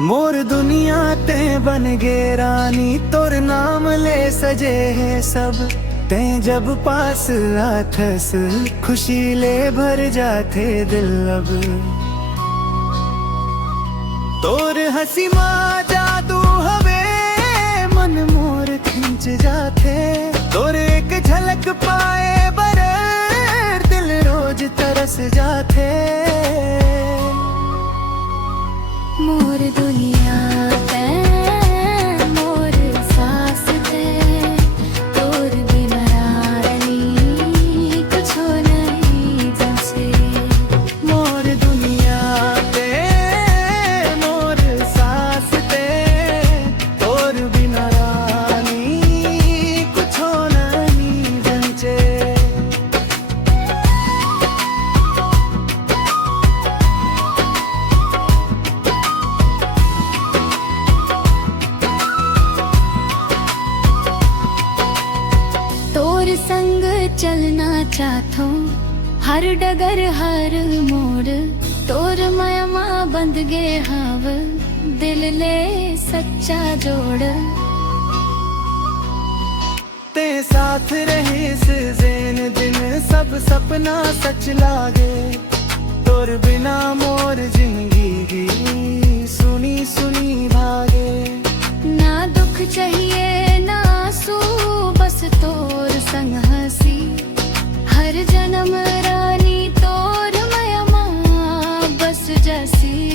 मोर दुनिया ते बन गे रानी, तोर नाम ले सजे है सब। ते जब पास आथस खुशी ले भर जाते दिल अब। तोर हंसी माँ जादू हवे मन मोर खिंच जाते। तोर एक झलक पाए बर दिल रोज तरस जाते। मोर दुनिया ते मोर सास ते, तोर बिना रानी कुछ नहीं जैसे। मोर दुनिया ते मोर सास ते, तोर बिना रानी कुछ नहीं जंचे। तोर संग चलना चाहतो हर डगर हर मोड़। तोर माया बंद गे हाव दिल ले सच्चा जोड़। ते साथ रहे से जैन दिन सब सपना सच लागे। तोर बिना मोर जिंदगी सुनी सुनी भागे। ना दुख चाहिए ना आंसू बस तोर संग हंसी। हर जन्म रानी तोर माया बस जैसी।